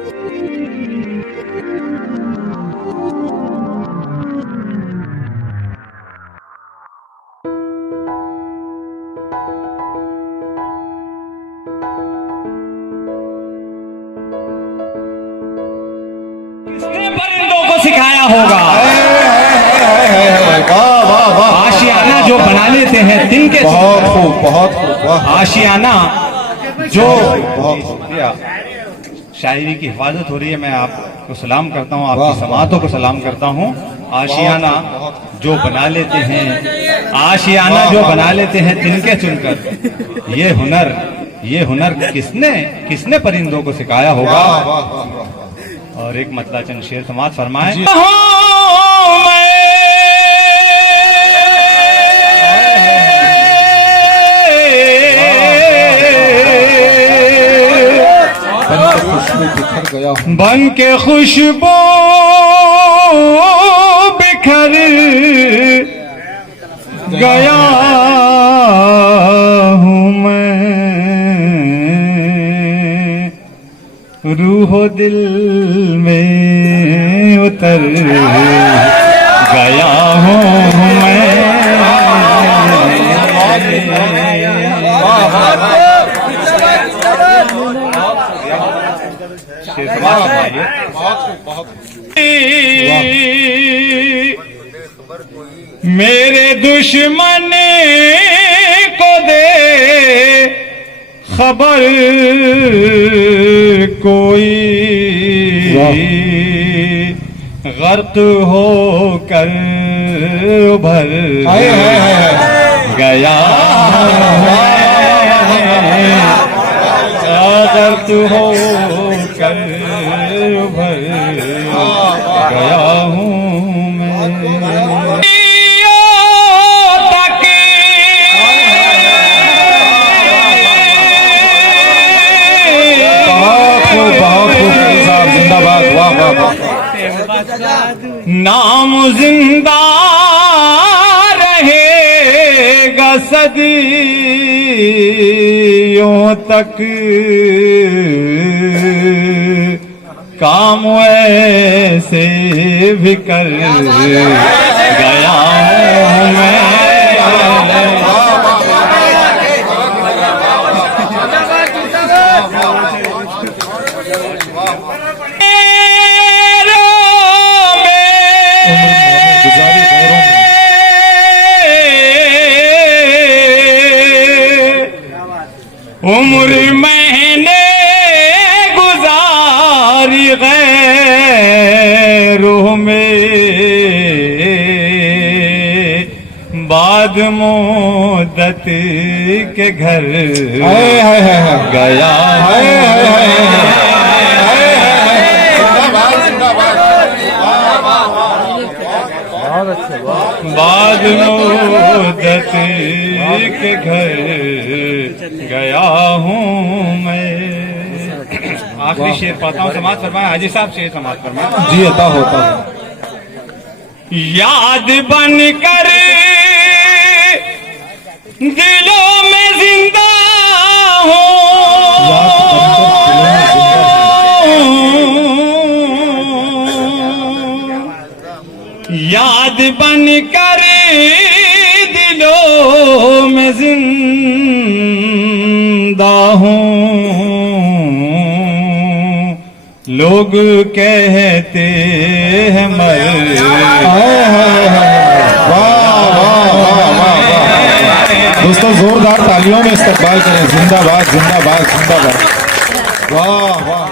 किसने परिंदों को सिखाया होगा? आशियाना जो बना लेते हैं तिनके, बहुत खूब, बहुत खूब, वाह। आशियाना जो बहुत शुक्रिया। शायरी की हिफाजत हो रही है। मैं आपको सलाम करता हूँ, वाह, आपकी समातों को सलाम करता हूँ। आशियाना जो बना लेते हैं, आशियाना जो बना लेते हैं तिनके चुनकर, ये हुनर किसने परिंदों को सिखाया होगा? वाह, वाह, वाह, वाह। और एक मतला चंद शेर समाज फरमाए। जी। बन के खुशबू बिखर गया हूँ मैं, रूहो दिल में उतर गया हूँ मैं। मेरे दुश्मन को दे खबर कोई, गर्क होकर उभर गया, गर्क होकर उभर गया हूँ मैं। जिंदाबाद, वाह वाह वाह। नाम जिंदा रहेगा सदियों तक, काम ऐसे भी कर गया हूँ मैं। उम्र मैंने गुजारी गैरों में, बाद मुद्दत के घर गया बाद मुद्दत के घर गया हूँ मैं। आखिरी शेर पाता हूँ, समाज फरमाए। हाजी साहब शेर समाज फरमाए। जी अता होता है। याद बनकर दिलों में जिंदा हूँ, याद बनकर दिलों में जिंदा हूँ, लोग कहते हैं मर। दोस्तों जोरदार तालियों में इस्तकबाल करें। जिंदाबाद, जिंदाबाद, जिंदाबाद। वाह वाह वाह।